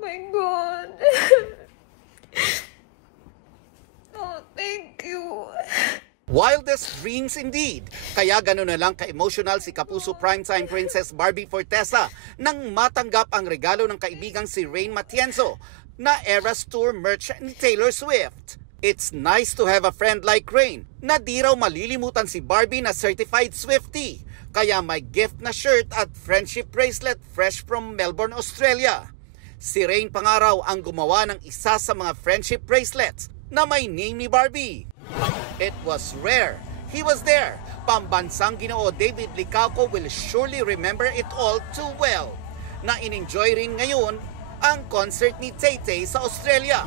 my God. Oh, thank you. Wildest dreams indeed. Kaya gano'n na lang ka-emotional si Kapuso Primetime Princess Barbie Fortesa nang matanggap ang regalo ng kaibigang si Rain Matienzo na Eras Tour merch ni Taylor Swift. It's nice to have a friend like Rain na di raw malilimutan si Barbie na certified Swiftie. Kaya may gift na shirt at friendship bracelet fresh from Melbourne, Australia. Si Rain pangaraw ang gumawa ng isa sa mga friendship bracelets na may name ni Barbie. It was rare. He was there. Pambansang Ginoo David Licauco will surely remember it all too well. Na in-enjoy rin ngayon ang concert ni Tay-Tay sa Australia.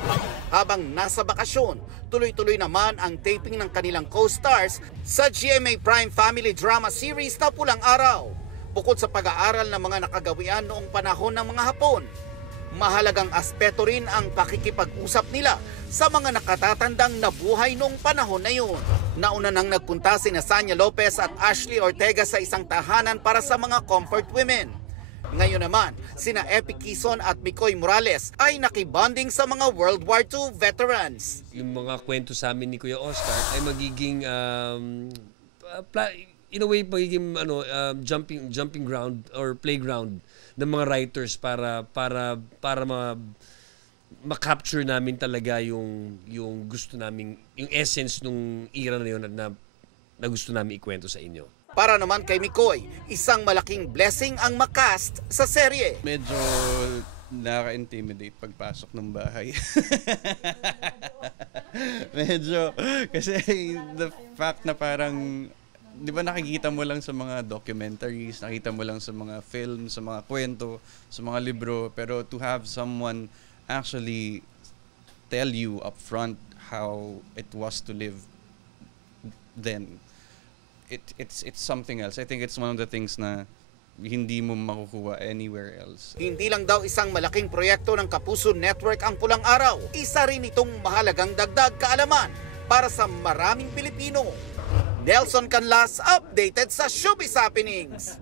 Habang nasa bakasyon, tuloy-tuloy naman ang taping ng kanilang co-stars sa GMA Prime Family Drama Series na Pulang Araw. Bukod sa pag-aaral ng mga nakagawian noong panahon ng mga Hapon, mahalagang aspeto rin ang pakikipag-usap nila sa mga nakatatandang nabuhay noong panahon na yun. Nauna nang nagpunta sina Sanya Lopez at Ashley Ortega sa isang tahanan para sa mga comfort women. Ngayon naman, sina Epi Quezon at Micoy Morales ay nakibonding sa mga World War II veterans. Yung mga kwento sa amin ni Kuya Oscar ay magiging in a way magiging jumping ground or playground ng mga writers para ma-capture namin talaga yung gusto namin, yung essence nung era na yun na gusto namin ikwento sa inyo. Para naman kay Micoy, isang malaking blessing ang makast sa serye. Medyo nakaka-intimidate pagpasok ng bahay. Medyo, kasi the fact na parang, di ba nakikita mo lang sa mga documentaries, nakita mo lang sa mga films, sa mga kwento, sa mga libro, pero to have someone actually tell you up front how it was to live then, it's something else. I think it's one of the things na hindi mo makukuha anywhere else. Hindi lang daw isang malaking proyekto ng Kapuso Network ang Pulang Araw. Isa rin itong mahalagang dagdag kaalaman para sa maraming Pilipino. Nelson Canlas, updated sa Showbiz Happenings.